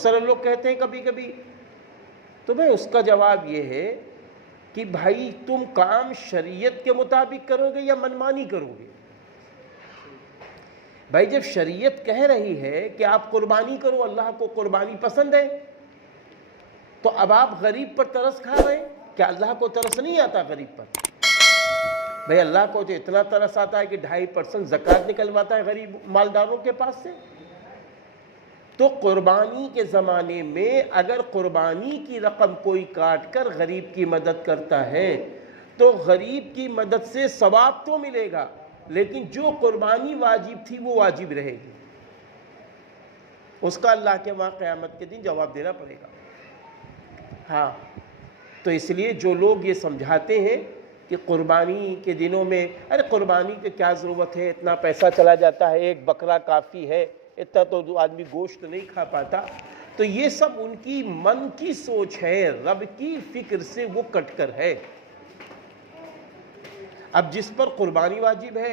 بہت سارے لوگ کہتے ہیں کبھی کبھی، تو میں اس کا جواب یہ ہے کہ بھائی تم کام شریعت کے مطابق کرو گے یا منمانی کرو گے؟ بھائی جب شریعت کہہ رہی ہے کہ آپ قربانی کرو، اللہ کو قربانی پسند ہے، تو اب آپ غریب پر ترس کھا رہے ہیں، کیا اللہ کو ترس نہیں آتا غریب پر؟ بھائی اللہ کو تو اتنا ترس آتا ہے کہ 2.5% زکوٰۃ نکلواتا ہے غریب مالداروں کے پاس سے۔ تو قربانی کے زمانے میں اگر قربانی کی رقم کوئی کاٹ کر غریب کی مدد کرتا ہے تو غریب کی مدد سے ثواب تو ملے گا، لیکن جو قربانی واجب تھی وہ واجب رہے گی، اس کا اللہ کے وہاں قیامت کے دن جواب دینا پڑے گا۔ ہاں، تو اس لیے جو لوگ یہ سمجھاتے ہیں کہ قربانی کے دنوں میں ارے قربانی کی کیا ضرورت ہے، اتنا پیسہ چلا جاتا ہے، ایک بکرا کافی ہے، اتنا تو آدمی گوشت نہیں کھا پاتا، تو یہ سب ان کی من کی سوچ ہے، رب کی فکر سے وہ کٹ کر ہے۔ اب جس پر قربانی واجب ہے